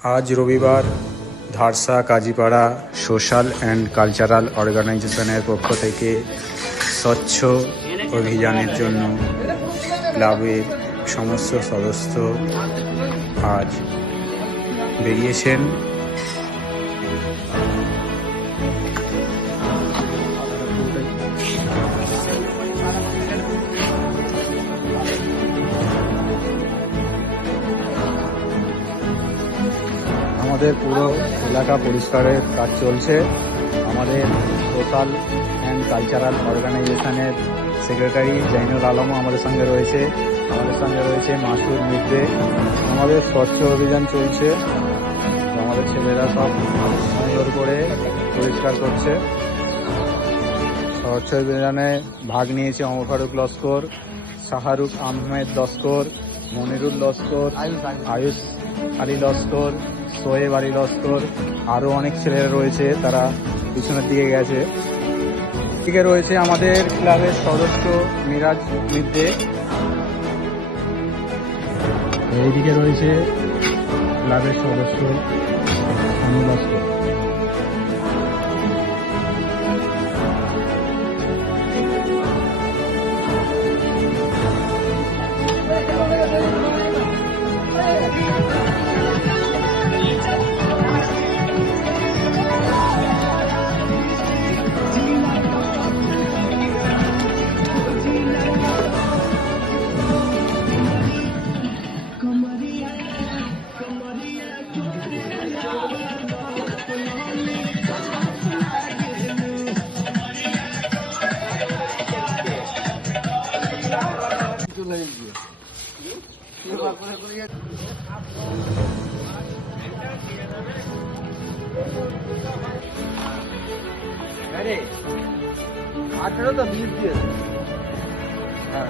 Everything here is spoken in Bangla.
আজ রবিবার Dharsa Kazipara social and cultural অর্গানাইজেশনের পক্ষ থেকে স্বচ্ছ অভিযানের জন্য ক্লাবের সমস্ত সদস্য আজ বেরিয়েছেন। আমাদের পুরো এলাকা পরিষ্কারের কাজ চলছে। আমাদের সোশ্যাল অ্যান্ড কালচারাল অর্গানাইজেশনের সেক্রেটারি জাইনুল আলমও আমাদের সঙ্গে রয়েছে। আমাদের সঙ্গে রয়েছে মাসুদ মিত্রে। আমাদের স্বচ্ছ অভিযান চলছে। আমাদের ছেলেরা সব সুন্দর করে পরিষ্কার করছে। স্বচ্ছ অভিযানে ভাগ নিয়েছে ওমর ফারুক লস্কর, শাহরুখ আহমেদ লস্কর, মনিরুল লস্কর, আয়ুষ আলী লস্কর, সোহেব আলী লস্কর, আরও অনেক ছেলেরা রয়েছে, তারা পিছনের দিকে গেছে। দিকে রয়েছে আমাদের ক্লাবের সদস্য মিরাজ মিদ্দে, এইদিকে রয়েছে ক্লাবের সদস্য শানু লস্কর। আঠারো তো 20 দিয়েছে। হ্যাঁ